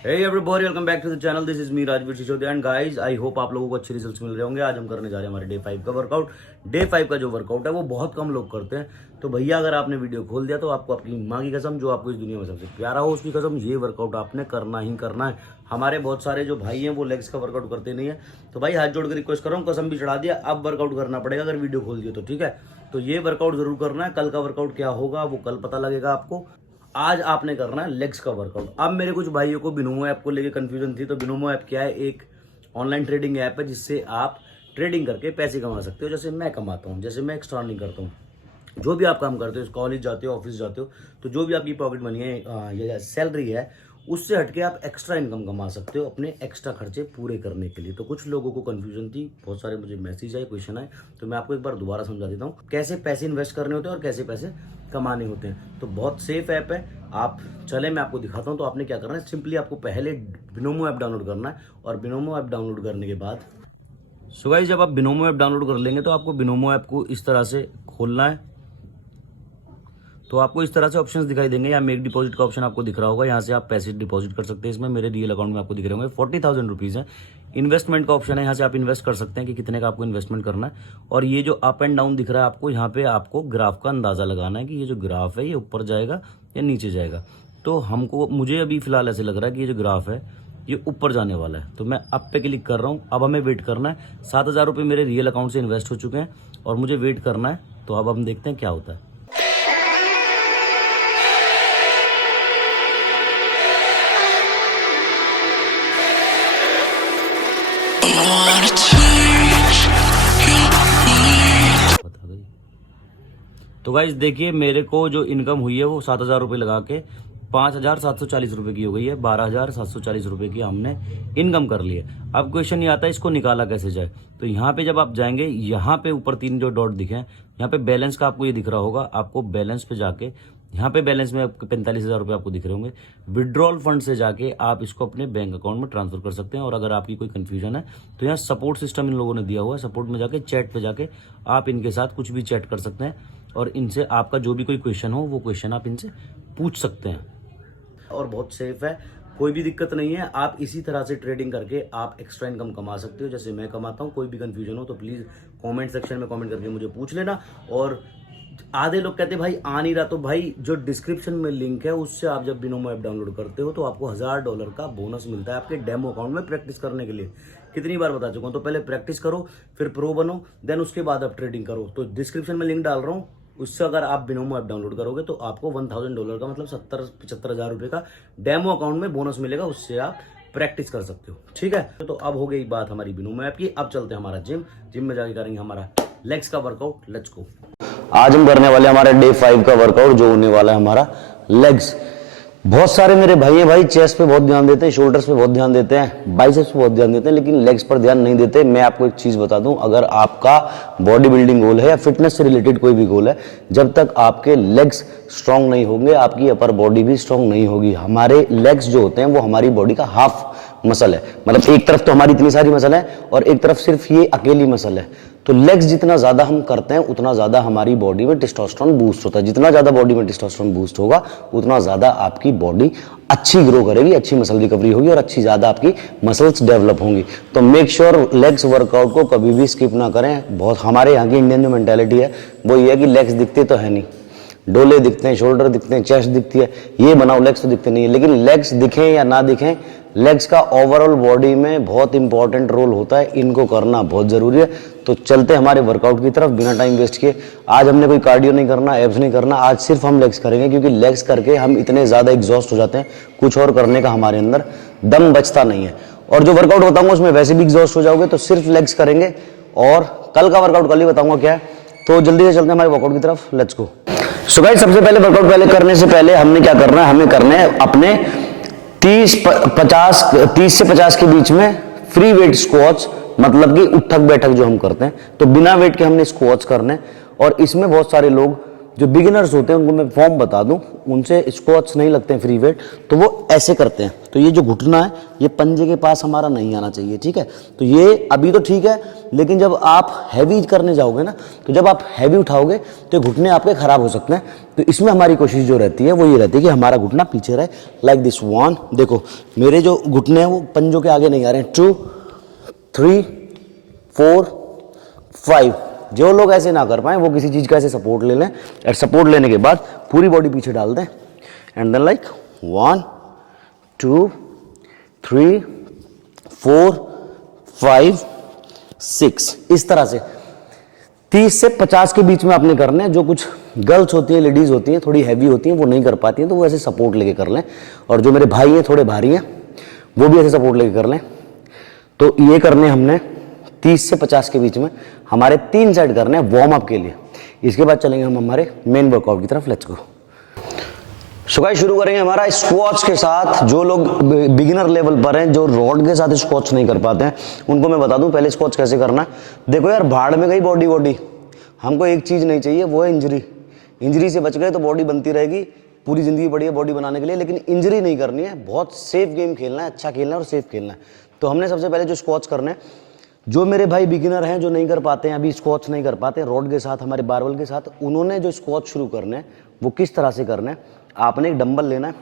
Hey everybody, welcome back to the channel. This is me Rajveer Sisodia and guys I hope आप लोगों को अच्छे results मिल रहे होंगे। आज हम करने जा रहे हैं हमारे डे 5 का वर्कआउट। डे 5 का जो वर्कआउट है वो बहुत कम लोग करते हैं। तो भैया अगर आपने वीडियो खोल दिया तो आपको अपनी माँ की कसम, जो आपको इस दुनिया में सबसे प्यारा हो उसकी कसम, ये वर्कआउट आपने करना ही करना है। हमारे बहुत सारे जो भाई हैं वो लेग्स का वर्कआउट करते नहीं है, तो भाई हाथ जोड़ कर रिक्वेस्ट कर रहा हूँ, कसम भी चढ़ा दिया, अब वर्कआउट करना पड़ेगा अगर वीडियो खोल दिए तो, ठीक है। तो ये वर्कआउट जरूर करना है। कल का वर्कआउट क्या होगा वो कल पता लगेगा आपको। आज आपने करना है लेग्स का वर्कआउट। अब मेरे कुछ भाइयों को बिनोमो ऐप को लेके कंफ्यूजन थी, तो बिनोमो ऐप क्या है? एक ऑनलाइन ट्रेडिंग ऐप है जिससे आप ट्रेडिंग करके पैसे कमा सकते हो, जैसे मैं कमाता हूँ, जैसे मैं एक्स्ट्रा अर्निंग करता हूँ। जो भी आप काम करते हो, कॉलेज जाते हो, ऑफिस जाते हो, तो जो भी आपकी पॉकेट मनी है या सैलरी है, उससे हटके आप एक्स्ट्रा इनकम कमा सकते हो अपने एक्स्ट्रा खर्चे पूरे करने के लिए। तो कुछ लोगों को कंफ्यूजन थी, बहुत सारे मुझे मैसेज आए, क्वेश्चन आए, तो मैं आपको एक बार दोबारा समझा देता हूँ कैसे पैसे इन्वेस्ट करने होते हैं और कैसे पैसे कमाने होते हैं। तो बहुत सेफ ऐप है, आप चले मैं आपको दिखाता हूँ। तो आपने क्या करना है, सिंपली आपको पहले बिनोमो ऐप डाउनलोड करना है, और बिनोमो ऐप डाउनलोड करने के बाद सो गाइस जब आप बिनोमो ऐप डाउनलोड कर लेंगे तो आपको बिनोमो ऐप को इस तरह से खोलना है। तो आपको इस तरह से ऑप्शंस दिखाई देंगे, या मेक डिपॉजिट का ऑप्शन आपको दिख रहा होगा, यहाँ से आप पैसे डिपॉजिट कर सकते हैं। इसमें मेरे रियल अकाउंट में आपको दिख रहे होंगे 40,000 रुपीज़ है। इन्वेस्टमेंट का ऑप्शन है, यहाँ से आप इन्वेस्ट कर सकते हैं कि कितने का आपको इन्वेस्टमेंट करना है। और ये जो अप एंड डाउन दिख रहा है आपको, यहाँ पे आपको ग्राफ का अंदाजा लगाना है कि ये जो ग्राफ है ये ऊपर जाएगा या नीचे जाएगा। तो मुझे अभी फिलहाल ऐसे लग रहा है कि ये जो ग्राफ है ये ऊपर जाने वाला है, तो मैं अप पे क्लिक कर रहा हूँ। अब हमें वेट करना है। 7,000 रुपये मेरे रियल अकाउंट से इन्वेस्ट हो चुके हैं और मुझे वेट करना है। तो अब हम देखते हैं क्या होता है। तो गाइज देखिए, मेरे को जो इनकम हुई है वो 7,000 रुपये लगा के 5,740 रुपये की हो गई है। 12,740 रुपये की हमने इनकम कर ली है। अब क्वेश्चन ये आता है इसको निकाला कैसे जाए। तो यहाँ पे जब आप जाएंगे, यहाँ पे ऊपर 3 जो डॉट दिखे हैं, यहाँ पे बैलेंस का आपको ये दिख रहा होगा। आपको बैलेंस पे जाके, यहाँ पे बैलेंस में 45,000 रुपये आपको दिख रहे होंगे। विड्रॉल फंड से जाके आप इसको अपने बैंक अकाउंट में ट्रांसफर कर सकते हैं। और अगर आपकी कोई कंफ्यूजन है तो यहाँ सपोर्ट सिस्टम इन लोगों ने दिया हुआ है। सपोर्ट में जाके, चैट पे जाके आप इनके साथ कुछ भी चैट कर सकते हैं और इनसे आपका जो भी कोई क्वेश्चन हो वो क्वेश्चन आप इनसे पूछ सकते हैं। और बहुत सेफ है, कोई भी दिक्कत नहीं है। आप इसी तरह से ट्रेडिंग करके आप एक्स्ट्रा इनकम कमा सकते हो जैसे मैं कमाता हूँ। कोई भी कंफ्यूजन हो तो प्लीज़ कमेंट सेक्शन में कमेंट करके मुझे पूछ लेना। और आधे लोग कहते हैं भाई आ नहीं रहा, तो भाई जो डिस्क्रिप्शन में लिंक है उससे आप जब बिनोमो ऐप डाउनलोड करते हो तो आपको $1,000 का बोनस मिलता है आपके डेमो अकाउंट में प्रैक्टिस करने के लिए। कितनी बार बता चुका हूँ, तो पहले प्रैक्टिस करो, फिर प्रो बनो, देन उसके बाद आप ट्रेडिंग करो। तो डिस्क्रिप्शन में लिंक डाल रहा हूँ, उससे अगर आप बिनोमो ऐप डाउनलोड करोगे तो आपको $1,000 का मतलब 70-75,000 रुपये का डेमो अकाउंट में बोनस मिलेगा। उससे आप प्रैक्टिस कर सकते हो, ठीक है। तो अब हो गई बात हमारी बिनोमो ऐप की। अब चलते हैं हमारा जिम में जाके करेंगे हमारा लेग्स का वर्कआउट। Let's go. आज हम करने वाले हमारा डे 5 का वर्कआउट जो होने वाला है हमारा लेग्स। बहुत सारे मेरे भाई हैं भाई, चेस्ट पे बहुत ध्यान देते हैं, शोल्डर्स पे बहुत ध्यान देते हैं, बाइसेप्स पे बहुत ध्यान देते हैं, लेकिन लेग्स पर ध्यान नहीं देते। मैं आपको एक चीज बता दूं, अगर आपका बॉडी बिल्डिंग गोल है या फिटनेस से रिलेटेड कोई भी गोल है, जब तक आपके लेग्स स्ट्रांग नहीं होंगे आपकी अपर बॉडी भी स्ट्रांग नहीं होगी। हमारे लेग्स जो होते हैं वो हमारी बॉडी का हाफ मसल है, मतलब एक तरफ तो हमारी इतनी सारी मसल है और एक तरफ सिर्फ ये अकेली मसल है। तो लेग्स जितना ज्यादा हम करते हैं उतना ज्यादा हमारी बॉडी में टेस्टोस्टेरोन बूस्ट होता है। जितना ज्यादा बॉडी में टेस्टोस्टेरोन बूस्ट होगा उतना ज्यादा आपकी बॉडी अच्छी ग्रो करेगी, अच्छी मसल रिकवरी होगी और अच्छी ज्यादा आपकी मसल्स डेवलप होंगी। तो मेक श्योर लेग्स वर्कआउट को कभी भी स्किप ना करें। बहुत हमारे यहाँ की इंडियन जो मेंटालिटी है वो ये है कि लेग्स दिखते तो है नहीं, डोले दिखते हैं, शोल्डर दिखते हैं, चेस्ट दिखती है, ये बनाओ, लेग्स तो दिखते नहीं है। लेकिन लेग्स दिखें या ना दिखें, लेग्स का ओवरऑल बॉडी में बहुत इंपॉर्टेंट रोल होता है, इनको करना बहुत जरूरी है। तो चलते हमारे वर्कआउट की तरफ बिना टाइम वेस्ट किए। आज हमने कोई कार्डियो नहीं करना, एब्स नहीं करना, आज सिर्फ हम लेग्स करेंगे, क्योंकि लेग्स करके हम इतने ज्यादा एग्जॉस्ट हो जाते हैं, कुछ और करने का हमारे अंदर दम बचता नहीं है। और जो वर्कआउट बताऊंगा उसमें वैसे भी एग्जॉस्ट हो जाओगे, तो सिर्फ लेग्स करेंगे। और कल का वर्कआउट कल ही बताऊंगा क्या है। तो जल्दी से चलते हैं हमारे वर्कआउट की तरफ, लेट्स गो। सो गाइस सबसे पहले वर्कआउट पहले करने से पहले हमने क्या करना है, हमें करने हैं अपने 30 से 50 के बीच में फ्री वेट स्क्वाट्स, मतलब कि उठक बैठक जो हम करते हैं। तो बिना वेट के हमने स्क्वाट्स करने। और इसमें बहुत सारे लोग जो बिगिनर्स होते हैं उनको मैं फॉर्म बता दूं, उनसे स्क्वाट्स नहीं लगते हैं फ्री वेट, तो वो ऐसे करते हैं। तो ये जो घुटना है ये पंजे के पास हमारा नहीं आना चाहिए, ठीक है। तो ये अभी तो ठीक है, लेकिन जब आप हैवी करने जाओगे ना, तो जब आप हैवी उठाओगे तो घुटने आपके खराब हो सकते हैं। तो इसमें हमारी कोशिश जो रहती है वो ये रहती है कि हमारा घुटना पीछे रहे, लाइक दिस। 1, देखो मेरे जो घुटने हैं वो पंजों के आगे नहीं आ रहे हैं। 2, 3, 4, 5। जो लोग ऐसे ना कर पाए वो किसी चीज का ऐसे सपोर्ट ले लें, और सपोर्ट लेने के बाद पूरी बॉडी पीछे डाल दें, एंड देन लाइक 1, 2, 3, 4, 5, 6। इस तरह से 30 से 50 के बीच में आपने करना है। जो कुछ गर्ल्स होती हैं, लेडीज होती हैं, थोड़ी हैवी होती हैं, वो नहीं कर पाती हैं, तो वो ऐसे सपोर्ट लेके कर लें। और जो मेरे भाई हैं थोड़े भारी हैं, वो भी ऐसे सपोर्ट लेके कर लें। तो ये करने हमने 30 से 50 के बीच में, हमारे 3 सेट करने हैं वार्म अप के लिए। इसके बाद चलेंगे हम हमारे मेन वर्कआउट की तरफ। Let's go. सो गाइस, शुरू करेंगे हमारा स्क्वाट्स के साथ। जो लोग बिगिनर लेवल पर हैं, जो रॉड के साथ स्क्वाट्स नहीं कर पाते हैं, उनको मैं बता दूं पहले स्क्वाट्स कैसे करना है। देखो यार, भाड़ में गई बॉडी, हमको एक चीज नहीं चाहिए, वो है इंजरी। इंजरी से बच गए तो बॉडी बनती रहेगी, पूरी जिंदगी बढ़िया बॉडी बनाने के लिए, लेकिन इंजरी नहीं करनी है। बहुत सेफ गेम खेलना है, अच्छा खेलना है और सेफ खेलना है। तो हमने सबसे पहले जो स्क्वाट्स करने हैं, जो मेरे भाई बिगिनर हैं, जो नहीं कर पाते हैं, अभी स्क्वाट्स नहीं कर पाते रॉड के साथ, हमारे बारबल के साथ, उन्होंने जो स्क्वाट्स शुरू करने हैं वो किस तरह से करना है। आपने एक डंबल लेना है,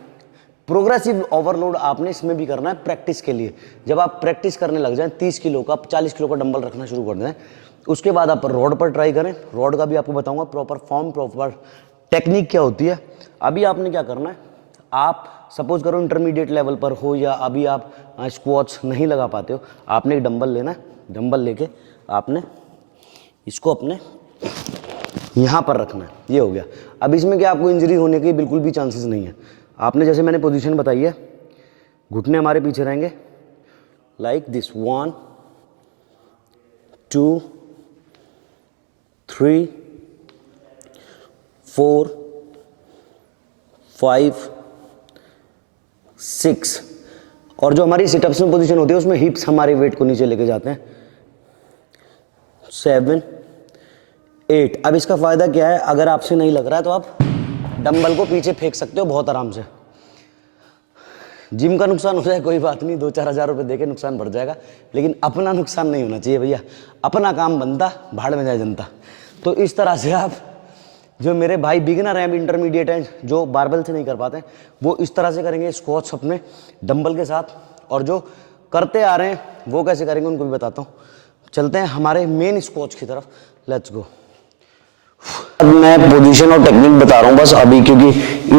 प्रोग्रेसिव ओवरलोड आपने इसमें भी करना है प्रैक्टिस के लिए। जब आप प्रैक्टिस करने लग जाएं 30 किलो का, 40 किलो का डंबल रखना शुरू कर दें, उसके बाद आप रॉड पर ट्राई करें। रॉड का भी आपको बताऊंगा प्रॉपर फॉर्म, प्रॉपर टेक्निक क्या होती है। अभी आपने क्या करना है, आप सपोज करो इंटरमीडिएट लेवल पर हो या अभी आप स्क्वाट्स नहीं लगा पाते हो, आपने एक डंबल लेना है। डंबल लेके आपने इसको अपने यहाँ पर रखना है। ये हो गया। अब इसमें क्या आपको इंजरी होने के बिल्कुल भी चांसेस नहीं है। आपने जैसे मैंने पोजीशन बताई है, घुटने हमारे पीछे रहेंगे लाइक दिस। 1, 2, 3, 4, 5, 6। और जो हमारी सिटअप्स में पोजीशन होती है उसमें हिप्स हमारे वेट को नीचे लेके जाते हैं। 7, 8। अब इसका फायदा क्या है, अगर आपसे नहीं लग रहा है तो आप डंबल को पीछे फेंक सकते हो बहुत आराम से। जिम का नुकसान हो जाए कोई बात नहीं, 2-4 हज़ार रुपये देके नुकसान बढ़ जाएगा, लेकिन अपना नुकसान नहीं होना चाहिए भैया। अपना काम बनता, भाड़ में जाए जनता। तो इस तरह से आप, जो मेरे भाई बिगिनर हैं, इंटरमीडिएट हैं, जो बारबल से नहीं कर पाते हैं, वो इस तरह से करेंगे स्क्वाट्स अपने डंबल के साथ। और जो करते आ रहे हैं वो कैसे करेंगे उनको भी बताता हूँ। चलते हैं हमारे मेन स्क्वाट्स की तरफ। Let's go. मैं पोजीशन और टेक्निक बता रहा हूँ बस अभी, क्योंकि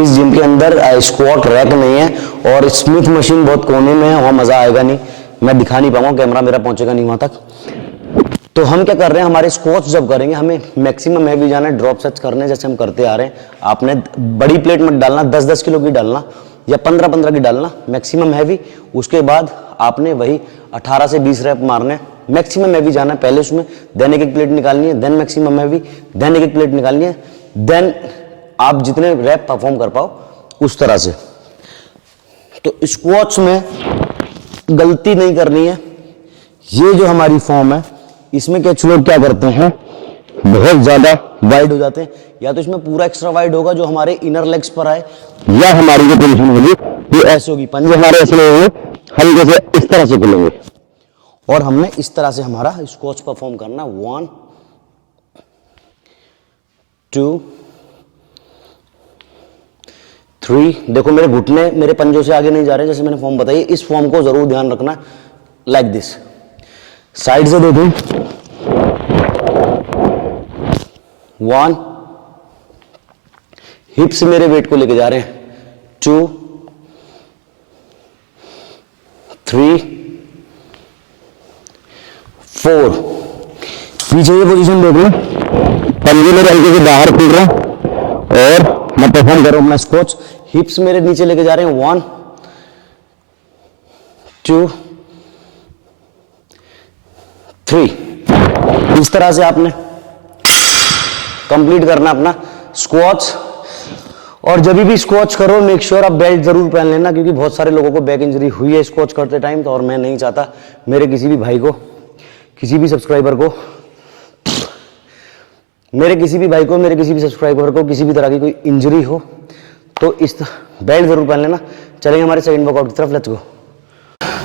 इस जिम के अंदर स्क्वाट रैक नहीं है और स्मिथ मशीन बहुत कोने में है, वहाँ मजा आएगा नहीं, मैं दिखा नहीं पाऊंगा, कैमरा मेरा पहुंचेगा नहीं वहां तक। तो हम क्या कर रहे हैं, हमारे स्क्वाट्स जब करेंगे हमें मैक्सिमम हैवी जाना है, ड्रॉप सेट्स करने जैसे हम करते आ रहे हैं। आपने बड़ी प्लेट मत डालना, 10-10 किलो की डालना या 15-15 की डालना, मैक्सिमम हैवी। उसके बाद आपने वही 18 से 20 रैप मारने, मैक्सिमम हैवी जाना है पहले उसमें, देन एक प्लेट निकालनी है, देन मैक्सिमम हैवी, देन एक प्लेट निकालनी है, देन आप जितने रैप परफॉर्म कर पाओ उस तरह से। तो स्क्वाट्स में गलती नहीं करनी है। ये जो हमारी फॉर्म है इसमें कुछ लोग क्या करते हैं, बहुत ज्यादा वाइड हो जाते हैं, या तो इसमें पूरा एक्स्ट्रा वाइड होगा जो हमारे इनर लेग्स पर आए, या हमारी जो पोजीशन होगी वो ऐसे होगी, पंजे हमारे ऐसे होंगे, हम जैसे इस तरह से खुलेंगे और हमने इस तरह से हमारा स्क्वाट्स परफॉर्म करना। 1, 2, 3। देखो मेरे घुटने मेरे पंजों से आगे नहीं जा रहे, जैसे मैंने फॉर्म बताई। इस फॉर्म को जरूर ध्यान रखना, लाइक दिस। साइड से देखो, 1, हिप्स मेरे वेट को लेके जा रहे हैं, 2, 3, 4। पीछे ये पोजीशन देख लो, पंजे मेरे हल्के से बाहर खुल रहा और मैं परफॉर्म कर रहा हूं अपना स्क्वाट्स। हिप्स मेरे नीचे लेके जा रहे हैं, 1, 2, 3। इस तरह से आपने कंप्लीट करना अपना स्क्वाट्स। और जब भी स्क्वाट्स करो मेक श्योर आप बेल्ट जरूर पहन लेना, क्योंकि बहुत सारे लोगों को बैक इंजरी हुई है स्क्वाट्स करते टाइम, तो और मैं नहीं चाहता मेरे किसी भी भाई को, किसी भी सब्सक्राइबर को मेरे किसी भी भाई को, मेरे किसी भी सब्सक्राइबर को किसी भी तरह की कोई इंजरी हो तो इस बेल्ट जरूर पहन लेना। चलेंगे हमारे सेकंड वर्कआउट की तरफ, let's go.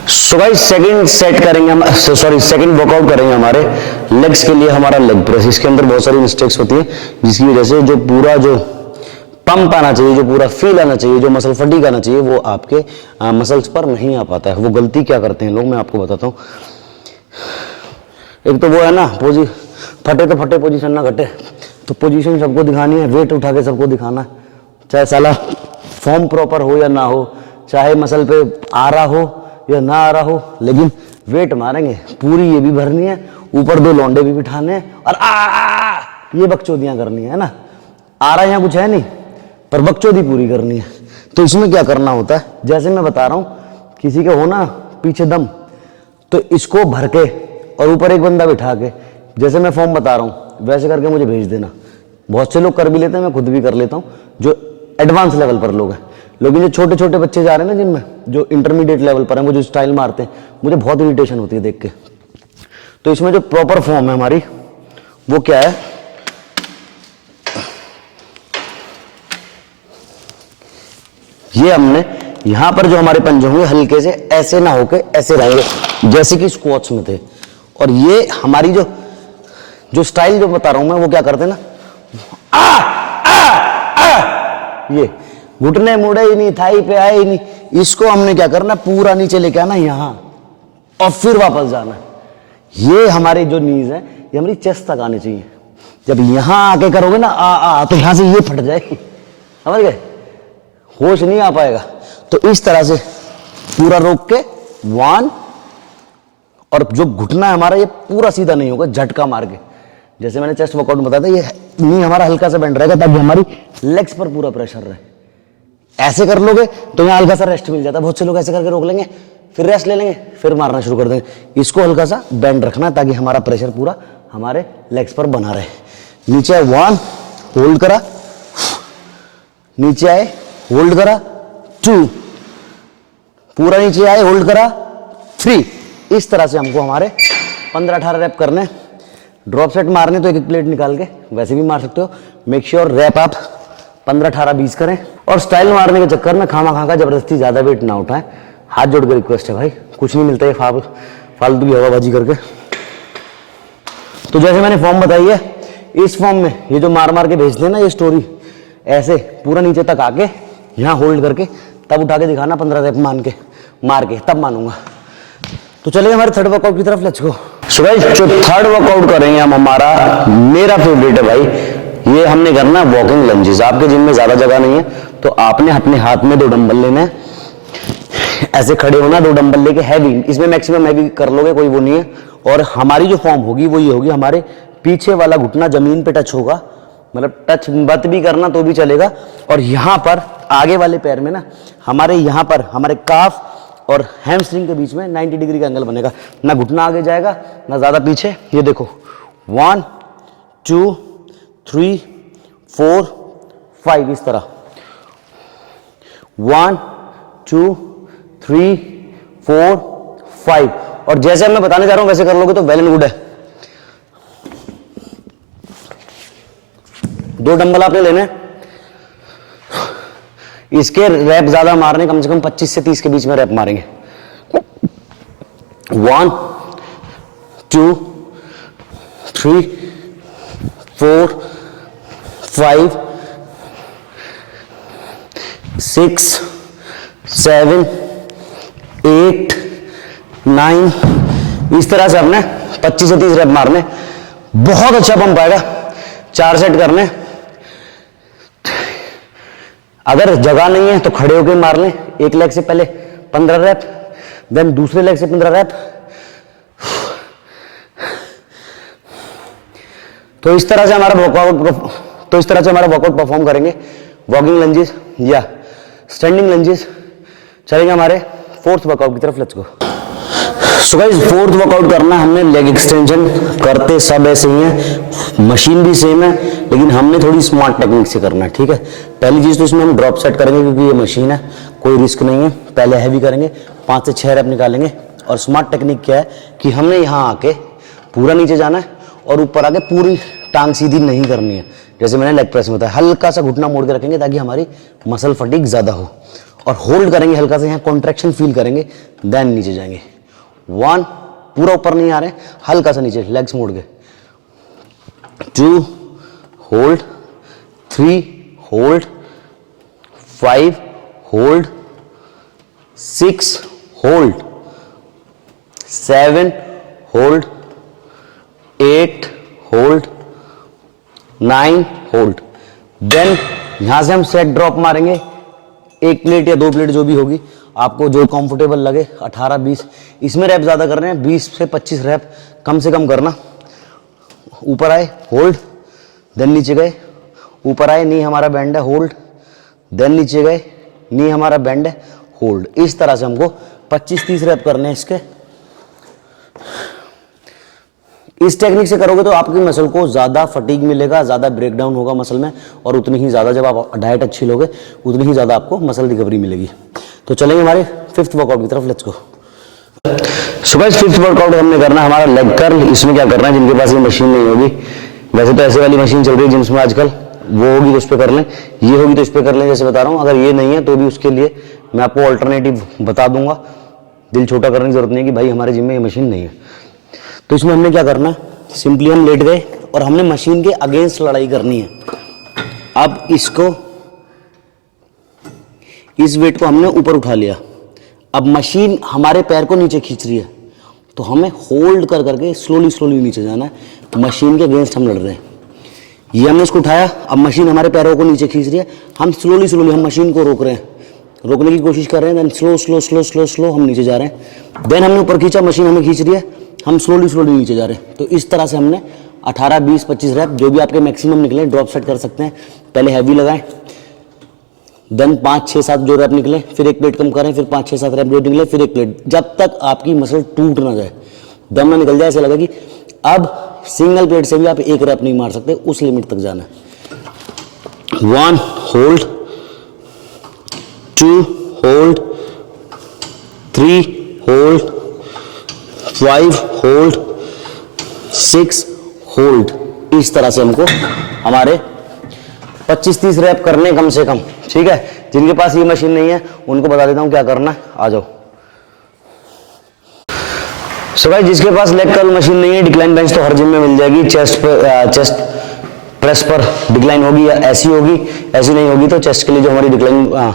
So guys second set करेंगे हम, सॉरी सेकंड वर्कआउट करेंगे हमारे लेग्स के लिए, हमारा लेग प्रेस। इसके अंदर बहुत सारी मिस्टेक्स होती है जिसकी वजह से जो पूरा जो पंप आना चाहिए, जो पूरा फील आना चाहिए, जो मसल फटीग आना चाहिए, वो आपके मसल्स पर नहीं आ पाता है। वो गलती क्या करते हैं लोग, मैं आपको बताता हूँ। एक तो वो है ना फटे तो फटे, पोजीशन ना घटे। तो पोजीशन सबको दिखानी है, वेट उठा के सबको दिखाना है, चाहे साला फॉर्म प्रॉपर हो या ना हो, चाहे मसल पे आ रहा हो या ना आ रहा हो, लेकिन वेट मारेंगे। पूरी ये भी भरनी है, ऊपर 2 लौंडे भी बिठाने हैं और ये बकचोदियां करनी है ना। आ रहा यहाँ कुछ है नहीं, पर बकचोदी पूरी करनी है। तो इसमें क्या करना होता है, जैसे मैं बता रहा हूँ, किसी के हो ना पीछे दम, तो इसको भर के और ऊपर एक बंदा बिठा के, जैसे मैं फॉर्म बता रहा हूँ वैसे करके मुझे भेज देना। बहुत से लोग कर भी लेते हैं, मैं खुद भी कर लेता हूँ, जो एडवांस लेवल पर लोग हैं। लेकिन जो छोटे छोटे बच्चे जा रहे हैं ना जिनमें, जो इंटरमीडिएट लेवल पर हैं, वो जो स्टाइल मारते हैं, मुझे बहुत इरिटेशन होती है देख के। तो इसमें जो प्रॉपर फॉर्म है हमारी, वो क्या है, ये हमने यहां पर जो हमारे पंजे होंगे हल्के से ऐसे ना होके ऐसे रहेंगे जैसे कि स्क्वाट्स में थे। और ये हमारी जो स्टाइल जो बता रहा हूं मैं, वो क्या करते हैं ना, ये घुटने मुड़े ही नहीं, थाई पे आए ही नहीं, इसको हमने क्या करना, पूरा नीचे लेके आना यहां और फिर वापस जाना। ये हमारे जो नीज है ये हमारी चेस्ट तक आने चाहिए। जब यहां आके करोगे ना तो यहां से ये फट जाएगी, समझ गए, होश नहीं आ पाएगा। तो इस तरह से पूरा रोक के 1, और जो घुटना है हमारा ये पूरा सीधा नहीं होगा, झटका मार के। जैसे मैंने चेस्ट वर्कआउट में बताया था, ये नी हमारा हल्का सा बेंड रहेगा ताकि हमारी लेग्स पर पूरा प्रेशर रहे। ऐसे कर लोगे तो यहाँ हल्का सा रेस्ट मिल जाता है। बहुत से लोग ऐसे करके रोक लेंगे, फिर रेस्ट ले लेंगे, फिर मारना शुरू कर देंगे। इसको हल्का सा बेंड रखना है ताकि हमारा प्रेशर पूरा हमारे लेग्स पर बना रहे। नीचे 1 होल्ड करा, नीचे आए होल्ड करा, 2 पूरा नीचे आए होल्ड करा, 3। इस तरह से हमको हमारे 15-18 रैप करने। ड्रॉप सेट मारने तो एक प्लेट निकाल के वैसे भी मार सकते हो। मेक श्योर रैप आप 15-18-20 करें। और स्टाइल मारने के चक्कर में खामा खा का जबरदस्ती ज्यादा वेट ना उठाएं। हाथ जोड़ के रिक्वेस्ट है भाई, कुछ नहीं मिलता है फालतू की हवाबाजी करके। तो जैसे मैंने फॉर्म बताई है, इस फॉर्म में ये जो मार मार के भेजते हैं ना, ये स्टोरी ऐसे पूरा नीचे तक आके यहाँ होल्ड करके तब उठा के दिखाना 15 रैप मार के तब मानूंगा। तो चलिए हमारे थर्ड वर्कआउट की तरफ, लेट्स गो। सो गाइस जो थर्ड वर्कआउट करेंगे हम, हमारा मेरा फेवरेट है भाई, ये हमने करना वॉकिंग लंजेस। आपके जिम में ज्यादा जगह नहीं है तो आपने अपने हाथ में 2 डंबल लेने हैं, ऐसे खड़े होना, 2 डंबल लेके हैवी, इसमें मैक्सिमम हैवी कर लोगे, कोई वो नहीं है। और हमारी जो फॉर्म होगी वो ये होगी, हमारे पीछे वाला घुटना जमीन पे टच होगा, मतलब टच मत भी करना तो भी चलेगा। और यहाँ पर आगे वाले पैर में ना, हमारे यहाँ पर हमारे काफ और हैमस्ट्रिंग के बीच में 90 डिग्री का एंगल बनेगा। ना घुटना आगे जाएगा ना ज्यादा पीछे। ये देखो 1 2 3 4 5, इस तरह 1 2 3 4 5। और जैसे मैं बताने जा रहा हूं वैसे कर लोगे तो वेल एंड गुड है। 2 डंबल आपने लेने, इसके रैप ज्यादा मारने, कम से कम 25 से 30 के बीच में रैप मारेंगे। 1 2 3 4 5 6 7 8 9, इस तरह से हमने 25 से 30 रैप मारने। बहुत अच्छा पंप आएगा। 4 सेट करने। अगर जगह नहीं है तो खड़े होकर मार लें। एक लेग से पहले 15 रैप, देन दूसरे लेग से 15 रैप। तो इस तरह से हमारा वर्कआउट परफॉर्म करेंगे। वॉकिंग लंजेस या स्टैंडिंग लंजेस। चलेंगे हमारे फोर्थ वर्कआउट की तरफ, let's go. So guys fourth workout करना है हमने लेग एक्सटेंशन। करते सब ऐसे ही हैं, मशीन भी सेम है, लेकिन हमने थोड़ी स्मार्ट टेक्निक से करना है, ठीक है। पहली चीज तो इसमें हम ड्रॉप सेट करेंगे क्योंकि ये मशीन है, कोई रिस्क नहीं है। पहले हैवी करेंगे, 5 से 6 रैप निकालेंगे। और स्मार्ट टेक्निक क्या है कि हमने यहाँ आके पूरा नीचे जाना है और ऊपर आके पूरी टांग सीधी नहीं करनी है, जैसे मैंने लेग प्रेस में बताया। हल्का सा घुटना मोड़ के रखेंगे ताकि हमारी मसल फटीग ज्यादा हो, और होल्ड करेंगे हल्का सा, यहाँ कॉन्ट्रैक्शन फील करेंगे, देन नीचे जाएंगे। 1, पूरा ऊपर नहीं आ रहे, हल्का सा नीचे, लेग्स मोड़ के। 2 hold, 3 hold, 5 hold, 6 hold, 7 hold, 8 hold, 9 hold. Then यहां से हम सेट ड्रॉप मारेंगे, 1 प्लेट या 2 प्लेट जो भी होगी, आपको जो कंफर्टेबल लगे, 18-20। इसमें रैप ज्यादा कर रहे हैं, 20 से 25 रैप कम से कम करना। ऊपर आए, होल्ड, देन नीचे गए, ऊपर आए, नी हमारा बैंड है, होल्ड, देन नीचे गए, नी हमारा बैंड है, होल्ड। इस तरह से हमको 25-30 रैप करने हैं इसके। इस टेक्निक से करोगे तो आपकी मसल को ज्यादा फटीग मिलेगा, ज्यादा ब्रेकडाउन होगा मसल में, और उतनी ही ज्यादा, जब आप डाइट अच्छी लोगे उतनी ही ज्यादा आपको मसल रिकवरी मिलेगी। तो चलेंगे हमारे 5th वर्कआउट की तरफ, let's go. So guys 5th workout हमने करना है हमारा लेग कर्ल। इसमें क्या करना है, जिनके पास ये मशीन नहीं होगी, वैसे तो ऐसे वाली मशीन चल रही है जिसमें आजकल, वो होगी तो उस पर कर लें, ये होगी तो इस पर कर लें, जैसे बता रहा हूँ। अगर ये नहीं है तो भी उसके लिए मैं आपको ऑल्टरनेटिव बता दूंगा। दिल छोटा करने की जरूरत नहीं है कि भाई हमारे जिम में ये मशीन नहीं है। तो इसमें हमने क्या करना है, सिंपली हम लेट गए और हमने मशीन के अगेंस्ट लड़ाई करनी है। अब इसको, इस वेट को हमने ऊपर उठा लिया, अब मशीन हमारे पैर को नीचे खींच रही है, तो हमें होल्ड कर करके स्लोली स्लोली नीचे जाना है। मशीन के अगेंस्ट हम लड़ रहे हैं, ये हमने इसको उठाया, अब मशीन हमारे पैरों को नीचे खींच रही है, हम स्लोली स्लोली हम मशीन को रोक रहे हैं, रोकने की कोशिश कर रहे हैं, then slow slow slow slow slow हम नीचे जा रहे हैं। देन हमने ऊपर खींचा, मशीन हमें खींच रही है, हम स्लोली स्लोली नीचे जा रहे हैं। तो इस तरह से हमने 18, 20, 25 रैप, जो भी आपके मैक्सिमम निकले, ड्रॉप सेट कर सकते हैं। पहले हैवी लगाएं, देन 5, 6, 7 जो रैप निकले, फिर 1 प्लेट कम करें, फिर 5, 6, 7 रैप जो निकले, फिर 1 प्लेट, जब तक आपकी मसल टूट ना जाए, दम ना निकल जाए, ऐसा लगा कि अब सिंगल प्लेट से भी आप 1 रैप नहीं मार सकते, उस लिमिट तक जाना है। 1 hold, 2 hold, 3 hold, 5 hold, 6 hold. इस तरह से हमको हमारे 25-30 रैप करने कम से कम, ठीक है। जिनके पास ये मशीन नहीं है उनको बता देता हूं क्या करना है, आ जाओ। सो भाई जिसके पास लेग कर्ल मशीन नहीं है, डिक्लाइन बेंच तो हर जिम में मिल जाएगी। चेस्ट प्रेस पर डिक्लाइन होगी या ऐसी होगी, ऐसी नहीं होगी तो चेस्ट के लिए जो हमारी डिक्लाइन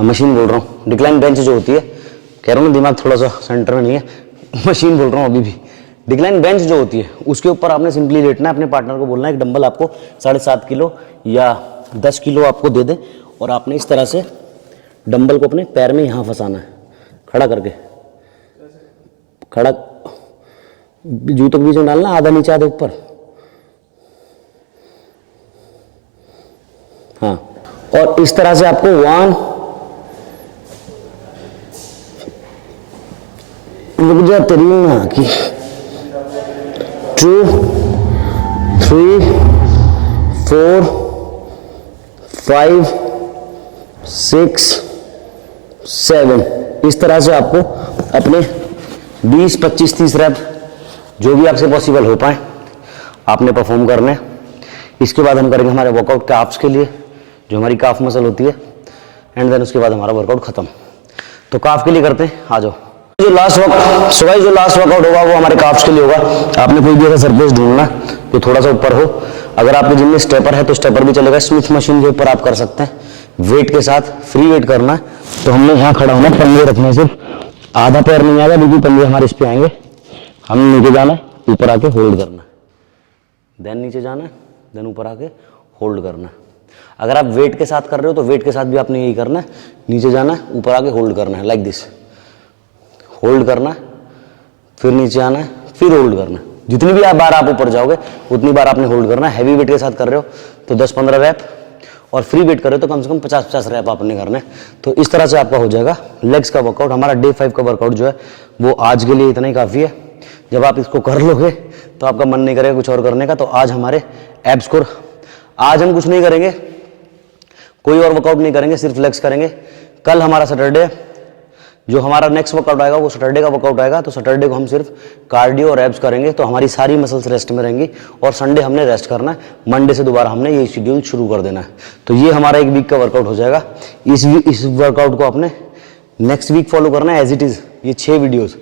मशीन बोल रहा हूँ, डिक्लाइन बेंच जो होती है, कह रहा हूँ दिमाग थोड़ा सा सेंटर में नहीं है, मशीन बोल रहा हूँ अभी भी। डिक्लाइन बेंच जो होती है उसके ऊपर आपने सिंपली लेटना है, अपने पार्टनर को बोलना है एक डंबल आपको 7.5 किलो या 10 किलो आपको दे दे, और आपने इस तरह से डंबल को अपने पैर में यहाँ फंसाना है, खड़ा करके, खड़ा, जूतों के बीच में डालना, आधा नीचे आधा ऊपर, हाँ। और इस तरह से आपको 1, रुक जा तेरी मां की, 2, 3, 4, 5, 6, 7। इस तरह से आपको अपने 20, 25, 30 रैप जो भी आपसे पॉसिबल हो पाए आपने परफॉर्म करने हैं। इसके बाद हम करेंगे हमारे वर्कआउट काफ्स के लिए, जो हमारी काफ मसल होती है, एंड देन उसके बाद हमारा वर्कआउट खत्म। तो काफ के लिए करते हैं, आ जाओ। जो लास्ट वर्कआउट होगा वो हमारे काफ्स के लिए होगा। आपने कोई भी ऐसा सरफेस ढूंढना जो थोड़ा सा ऊपर हो। अगर आपके जिम में स्टेपर है तो स्टेपर भी चलेगा, स्मिथ मशीन के ऊपर आप कर सकते हैं। वेट के साथ फ्री वेट करना है, तो हमने यहाँ खड़ा होना, पंजे रखने, सिर्फ आधा पैर नहीं आएगा, बिल्कुल पंजे हमारे इस पे आएंगे, हम नीचे जाना है, ऊपर आके होल्ड करना है, देन नीचे जाना है, देन ऊपर आके होल्ड करना है। अगर आप वेट के साथ कर रहे हो तो वेट के साथ भी आपने यही करना है, नीचे जाना है, ऊपर आके होल्ड करना है, लाइक दिस, होल्ड करना है, फिर नीचे आना है, फिर होल्ड करना है। जितनी भी बार आप ऊपर जाओगे उतनी बार आपने होल्ड करना है। हैवी वेट के साथ कर रहे हो तो 10-15 रैप, और फ्री वेट कर रहे हो तो कम से कम 50-50 रैप आपने करना है। तो इस तरह से आपका हो जाएगा लेग्स का वर्कआउट। हमारा डे 5 का वर्कआउट जो है वो आज के लिए इतना ही काफ़ी है। जब आप इसको कर लोगे तो आपका मन नहीं करेगा कुछ और करने का। तो आज हमारे एब्स को, आज हम कुछ नहीं करेंगे, कोई और वर्कआउट नहीं करेंगे, सिर्फ लेग्स करेंगे। कल हमारा सैटरडे, जो हमारा नेक्स्ट वर्कआउट आएगा वो सैटरडे का वर्कआउट आएगा, तो सैटरडे को हम सिर्फ कार्डियो और एब्स करेंगे, तो हमारी सारी मसल्स रेस्ट में रहेंगी और संडे हमने रेस्ट करना है, मंडे से दोबारा हमने ये शेड्यूल शुरू कर देना है। तो ये हमारा एक वीक का वर्कआउट हो जाएगा। इस वर्कआउट को आपने नेक्स्ट वीक फॉलो करना है एज इट इज, ये 6 वीडियोस,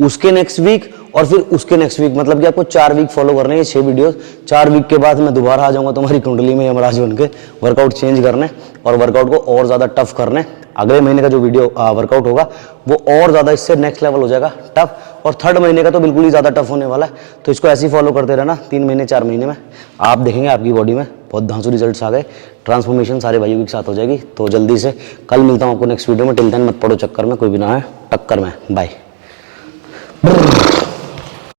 उसके नेक्स्ट वीक और फिर उसके नेक्स्ट वीक, मतलब कि आपको 4 वीक फॉलो करने हैं 6 वीडियोस। 4 वीक के बाद मैं दोबारा आ जाऊंगा तुम्हारी कुंडली में यमराज बन के वर्कआउट चेंज करने और वर्कआउट को और ज़्यादा टफ करने। अगले महीने का जो वीडियो वर्कआउट होगा वो और ज़्यादा इससे नेक्स्ट लेवल हो जाएगा टफ, और 3rd महीने का तो बिल्कुल ही ज़्यादा टफ होने वाला है। तो इसको ऐसे ही फॉलो करते रहना 3 महीने 4 महीने में आप देखेंगे आपकी बॉडी में बहुत धांसू रिजल्ट्स आ गए, ट्रांसफॉर्मेशन सारे भाइयों के साथ हो जाएगी। तो जल्दी से कल मिलता हूँ आपको नेक्स्ट वीडियो में। टिल देन मत पड़ो चक्कर में, कोई भी ना है टक्कर में। बाय।